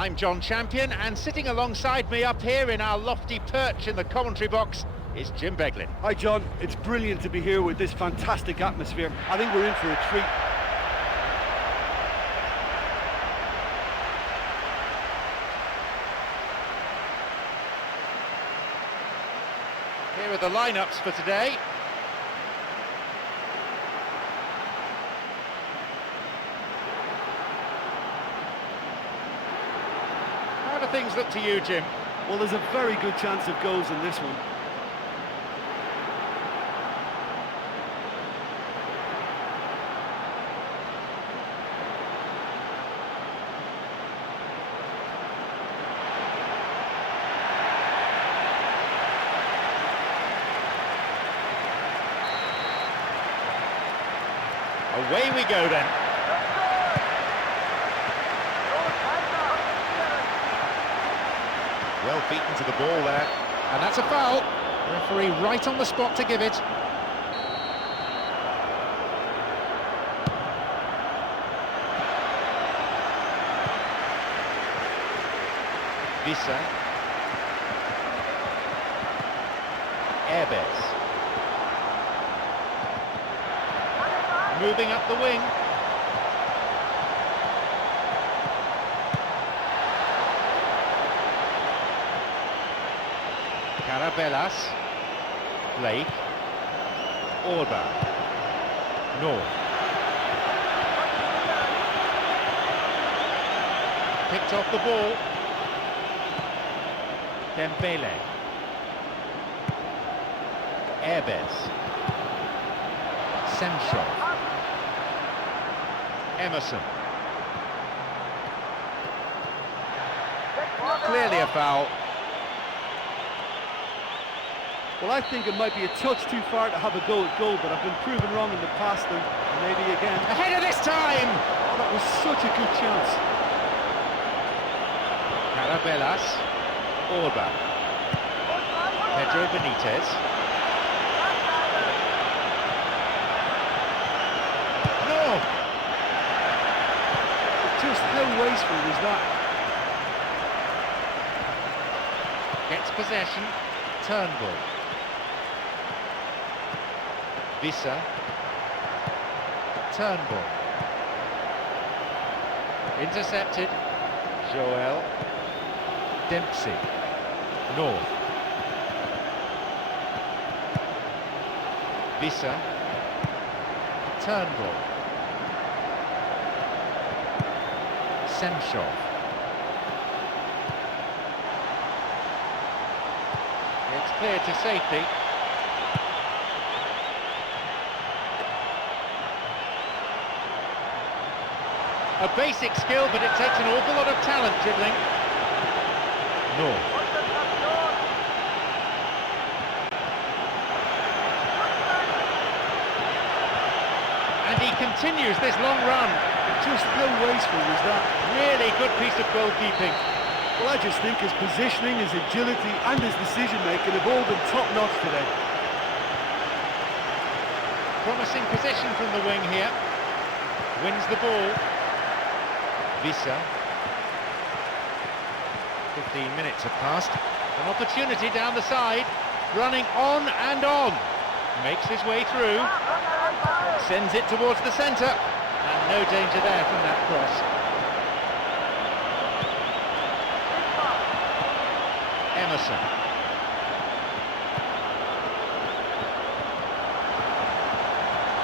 I'm John Champion, and sitting alongside me up here in our lofty perch in the commentary box is Jim Beglin. Hi John, it's brilliant to be here with this fantastic atmosphere. I think we're in for a treat. Here are the lineups for today. How do things look to you, Jim? Well, there's a very good chance of goals in this one. Away we go then. Well beaten to the ball there. And that's a foul. Referee right on the spot to give it. Vissa. Herbes. Moving up the wing. Carabellas. Blake. Orban. North. Picked off the ball. Dembele. Herbes. Semchov. Emerson. Clearly a foul. Well, I think it might be a touch too far to have a go at goal, but I've been proven wrong in the past, and maybe again. Ahead of this time! Oh, that was such a good chance. Carabellas. Orban. Pedro Benitez. No! Just how wasteful was that? Gets possession. Turnbull. Vissa. Turnbull. Intercepted. Joel. Dempsey. North. Vissa. Turnbull. Semchov. It's clear to safety. A basic skill, but it takes an awful lot of talent dribbling. North. And he continues this long run. Just how wasteful was that? Really good piece of goalkeeping. Well, I just think his positioning, his agility and his decision-making have all been top-notch today. Promising position from the wing here. Wins the ball. Vissa. 15 minutes have passed. An opportunity down the side. Running on and on. Makes his way through. Sends it towards the centre. And no danger there from that cross. Emerson.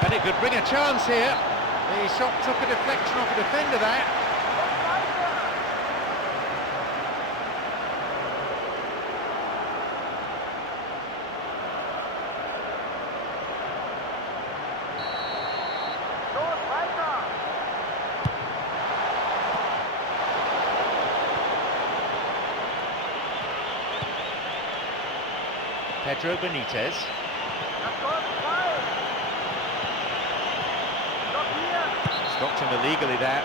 And it could bring a chance here. The shot took a deflection off a defender there. Pedro Benitez. Stopped him illegally there.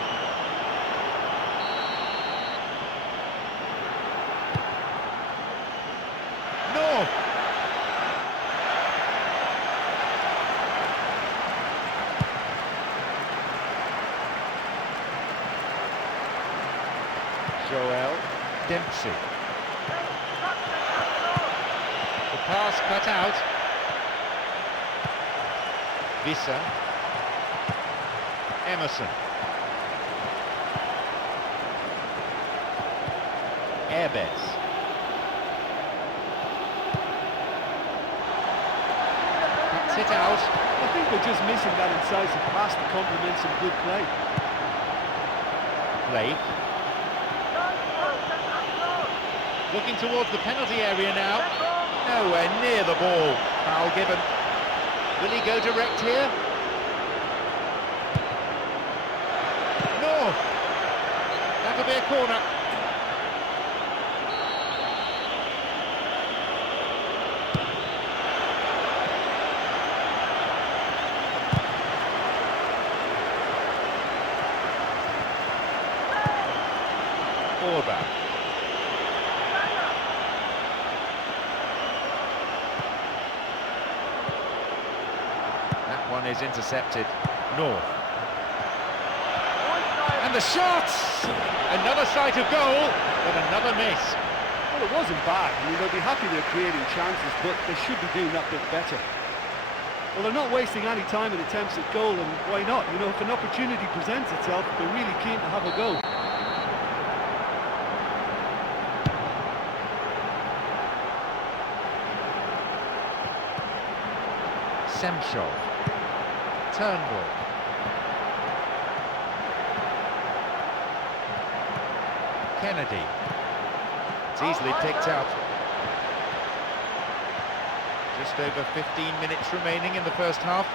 No! Joel Dempsey. The pass cut out. Vissa. Emerson. Airbes. Cuts it out. I think they're just missing that incisive pass to complement some good play. Blake. Looking towards the penalty area now. Nowhere near the ball. Foul given. Will he go direct here? No. That'll be a corner. Orban. That one is intercepted. North. And the shot! Another sight of goal, but another miss. Well, it wasn't bad. I mean, they'll be happy they're creating chances, but they should be doing that bit better. Well, they're not wasting any time in attempts at goal, and why not? You know, if an opportunity presents itself, they're really keen to have a go. Semchov. Turnbull. Kennedy. It's easily picked up. Just over 15 minutes remaining in the first half.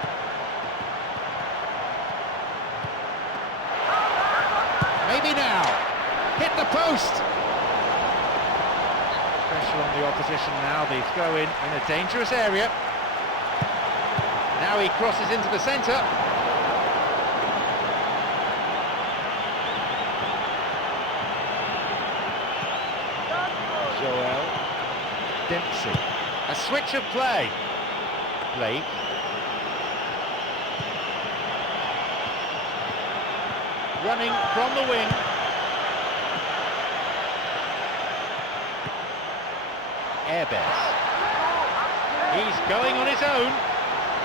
Maybe now. Hit the post. Pressure on the opposition now. They throw in a dangerous area. Now he crosses into the centre. Joel Dempsey. A switch of play. Blake. Running from the wing. Airbes. He's going on his own.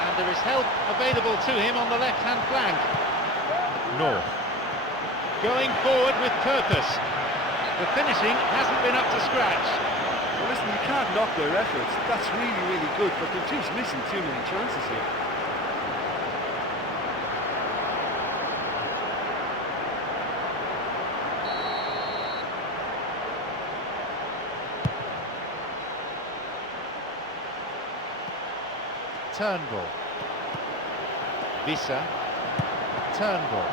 And there is help available to him on the left-hand flank. North. Going forward with purpose. The finishing hasn't been up to scratch. Well, listen, you can't knock their efforts. That's really, really good, but they're just missing too many chances here. Turnbull. Vissa. Turnbull.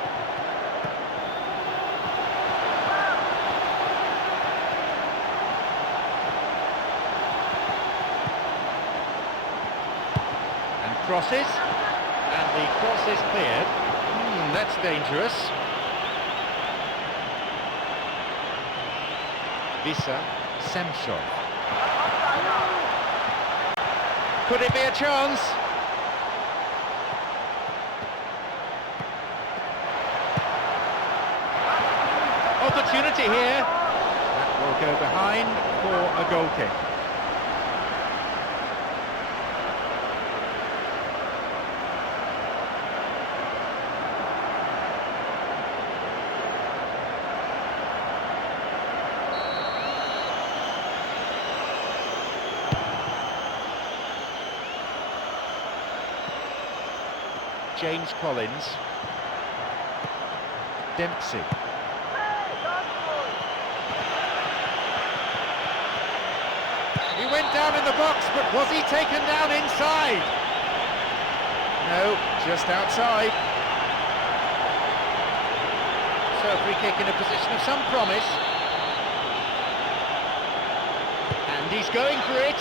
And crosses. And the cross is cleared. That's dangerous. Vissa. Semchov. Could it be a chance? Opportunity here. That will go behind for a goal kick. James Collins. Dempsey. He went down in the box, but was he taken down inside? No, just outside. So a free kick in a position of some promise. And he's going for it.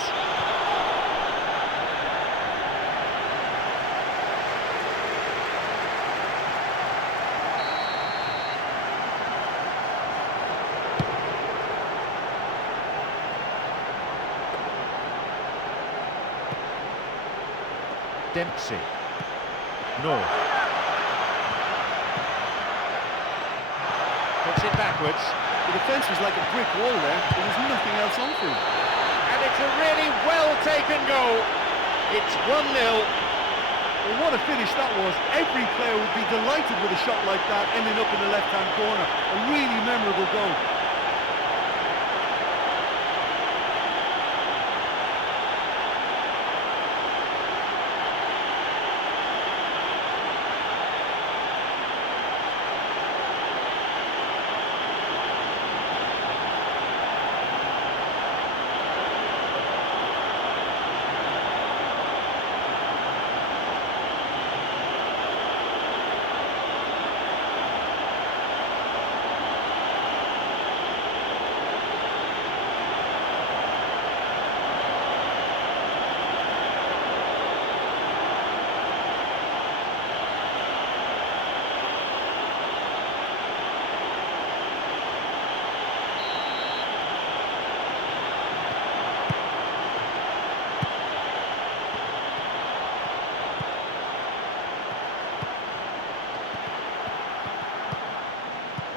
Dempsey. North. Puts it backwards. The defence was like a brick wall there. There was nothing else on for him. And it's a really well-taken goal. It's 1-0. Well, what a finish that was. Every player would be delighted with a shot like that ending up in the left-hand corner. A really memorable goal.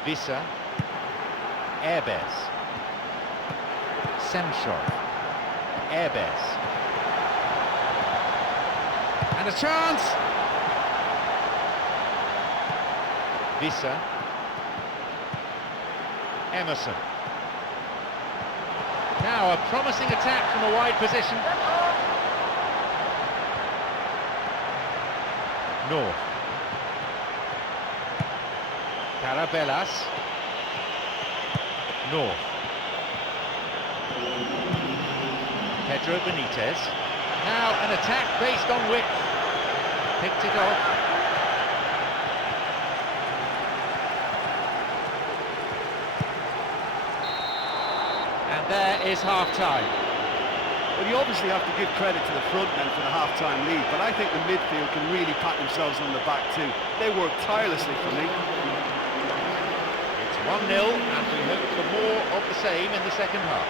Vissa, Erbes, Semchov, Erbes, and a chance! Vissa, Emerson. Now a promising attack from a wide position. North. Carabelas. North. Pedro Benitez. Now an attack based on width. Picked it off. And there is half-time. Well, you obviously have to give credit to the front men for the half-time lead, but I think the midfield can really pat themselves on the back too. They worked tirelessly for me. It's 1-0, and we hope for more of the same in the second half.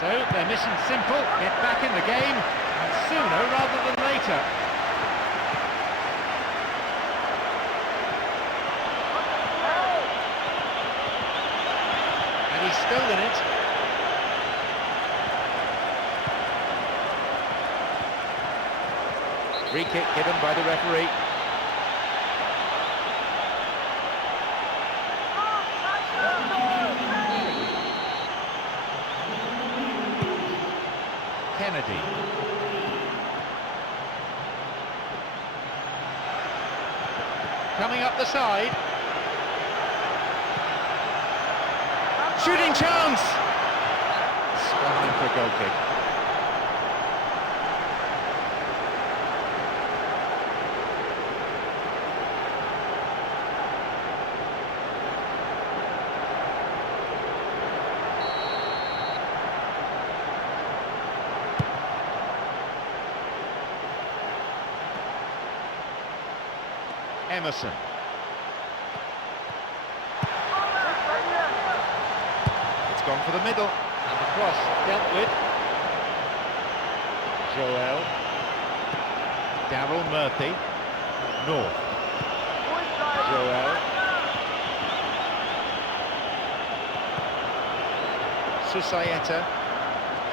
So their mission's simple, get back in the game, and sooner rather than later. And he's still in it. Free kick given by the referee. Kennedy. Coming up the side. Shooting chance! Swung in for a goal kick. Emerson. It's gone for the middle, and the cross dealt with. Joel. Daryl Murphy. North. Joel. Susayeta.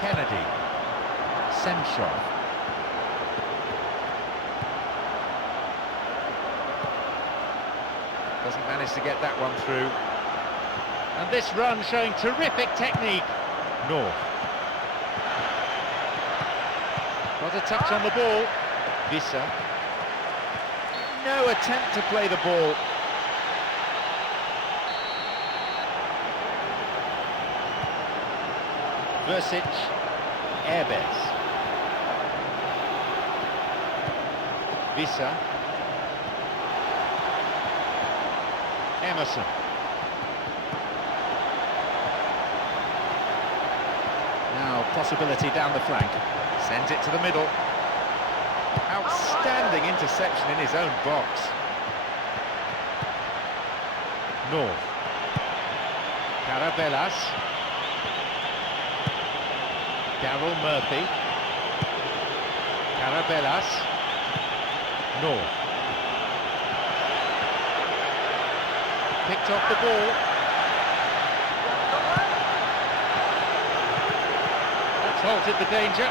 Kennedy. Semshov. Doesn't manage to get that one through. And this run showing terrific technique. North. Got a touch on the ball. Vissa. No attempt to play the ball. Versic. Erbes. Vissa. Emerson. Now possibility down the flank. Sends it to the middle. Outstanding interception in his own box. North. Carabelas. Daryl Murphy. Carabelas. North. Picked off the ball. That's halted the danger.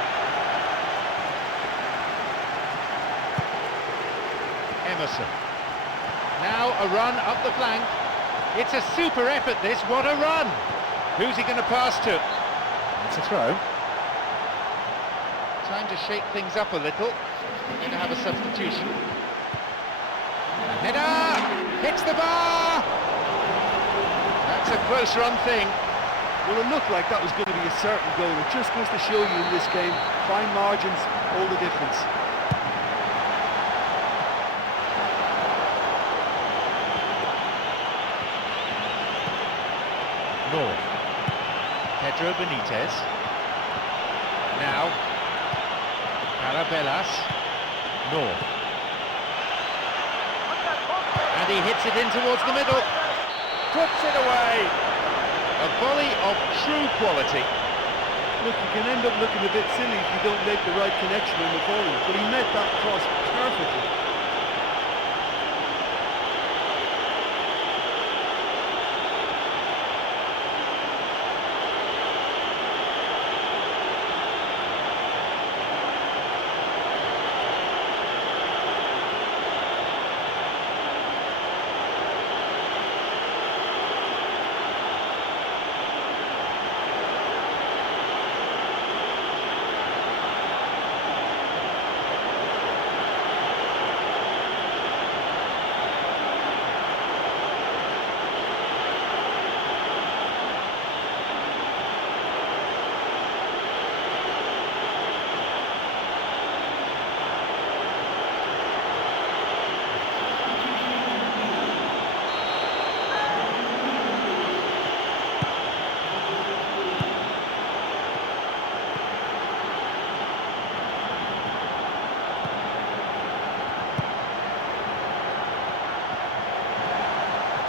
Emerson. Now a run up the flank. It's a super effort this, what a run! Who's he going to pass to? It's a throw. Time to shake things up a little. We're going to have a substitution. A header! Hits the bar! That's a close run thing. Well, it looked like that was going to be a certain goal. It just goes to show you in this game, fine margins, all the difference. North. Pedro Benitez. Now. Carabelas. North. And he hits it in towards the middle. Puts it away. A volley of true quality. Look, you can end up looking a bit silly if you don't make the right connection on the volley, but he met that cross perfectly.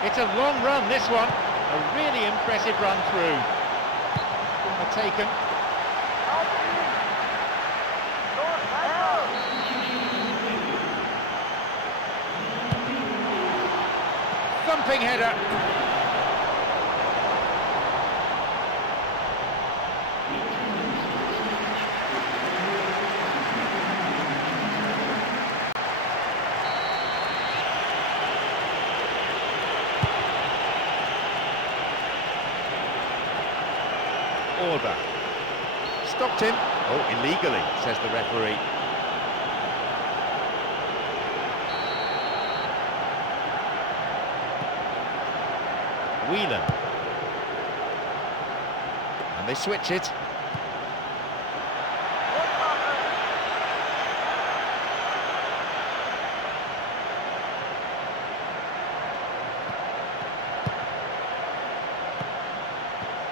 It's a long run, this one. A really impressive run through. Taken. Thumping header. Orba. Stopped him. Oh, illegally, says the referee. Whelan. And they switch it.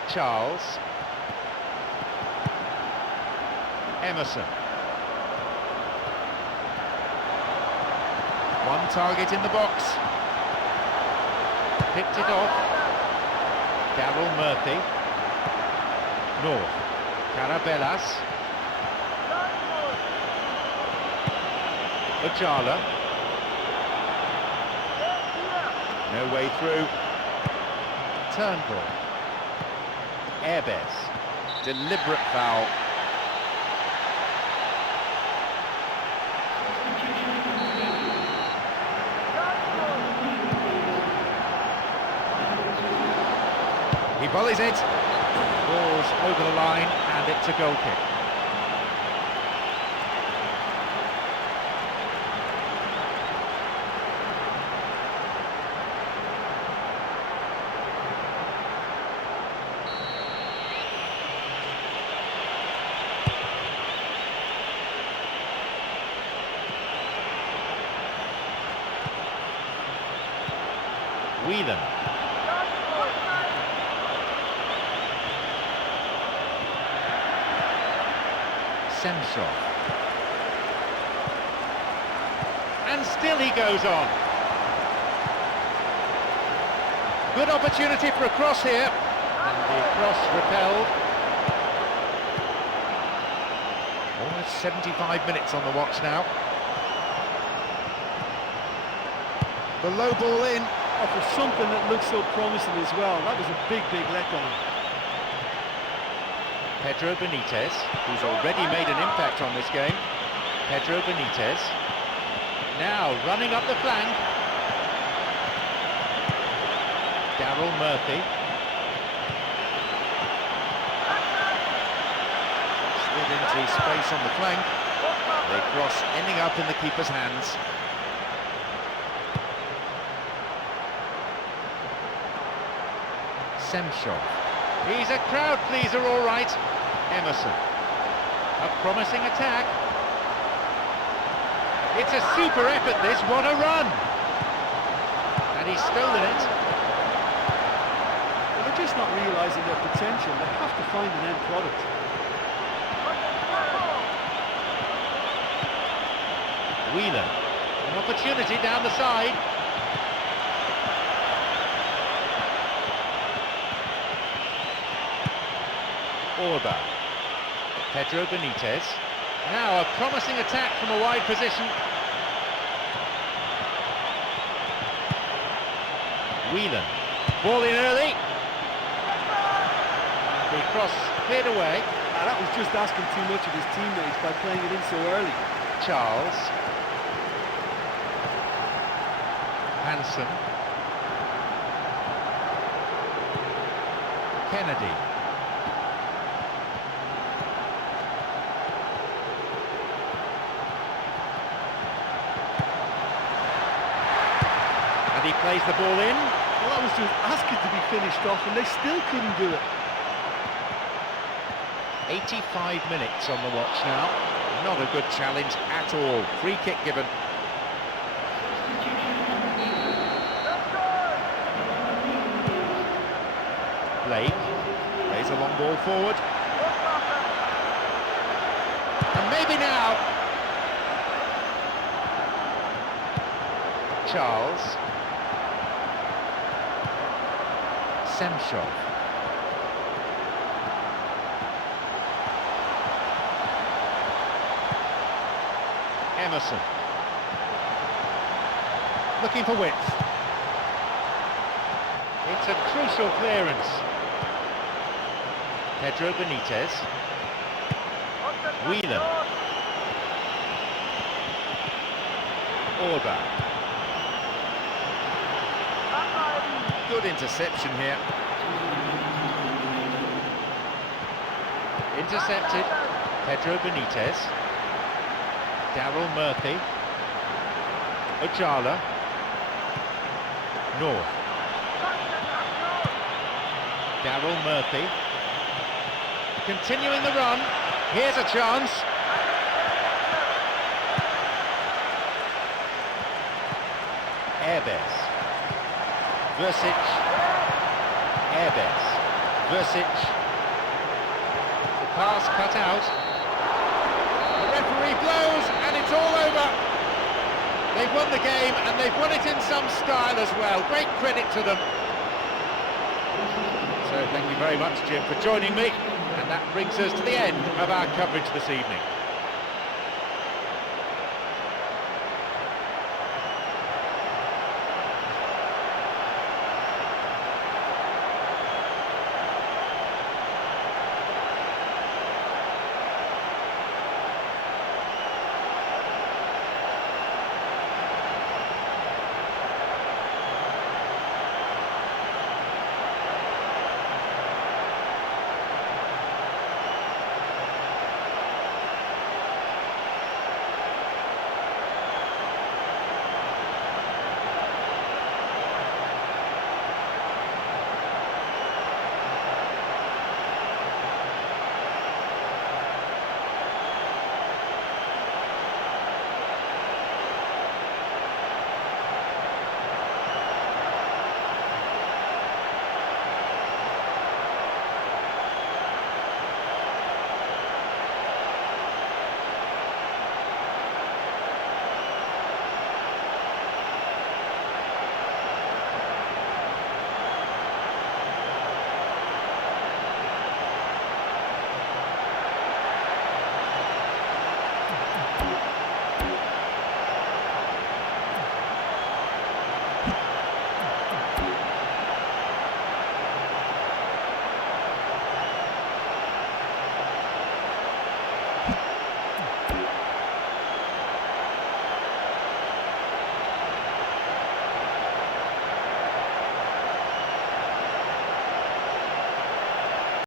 Charles. Emerson. One target in the box. Picked it off. Daryl Murphy. North. Carabelas. Ojala. No way through. Turnbull. Erbes. Deliberate foul. volleys it. Ball's over the line, and it's a goal kick. Whelan. Semshov. And still he goes on. Good opportunity for a cross here. And the cross repelled. Almost 75 minutes on the watch now. The low ball in. Oh, for something that looks so promising as well, that was a big letdown. Pedro Benitez, who's already made an impact on this game. Pedro Benitez, now running up the flank. Daryl Murphy. Slid into space on the flank. The cross ending up in the keeper's hands. Semshov. He's a crowd pleaser, all right. Emerson. A promising attack. It's a super effort, this. What a run! And he's stolen it. Well, they're just not realising their potential. They have to find an end product. Whelan. An opportunity down the side. Orba. Pedro Benitez. Now a promising attack from a wide position. Whelan. Ball in early. The cross cleared away. That was just asking too much of his teammates by playing it in so early. Charles. Hansen. Kennedy. And he plays the ball in. Well, that was just asking to be finished off, and they still couldn't do it. 85 minutes on the watch now. Not a good challenge at all. Free kick given. Blake plays a long ball forward. And maybe now. Charles. Semshov. Emerson. Looking for width. It's a crucial clearance. Pedro Benitez. Whelan. Orba. Good interception here. Intercepted. Pedro Benitez. Daryl Murphy. Ojala. North. Daryl Murphy. Continuing the run. Here's a chance. Erbes. Versic. Erbes. Versic. The pass cut out. The referee blows and it's all over. They've won the game and they've won it in some style as well. Great credit to them. So thank you very much, Jim, for joining me. And that brings us to the end of our coverage this evening.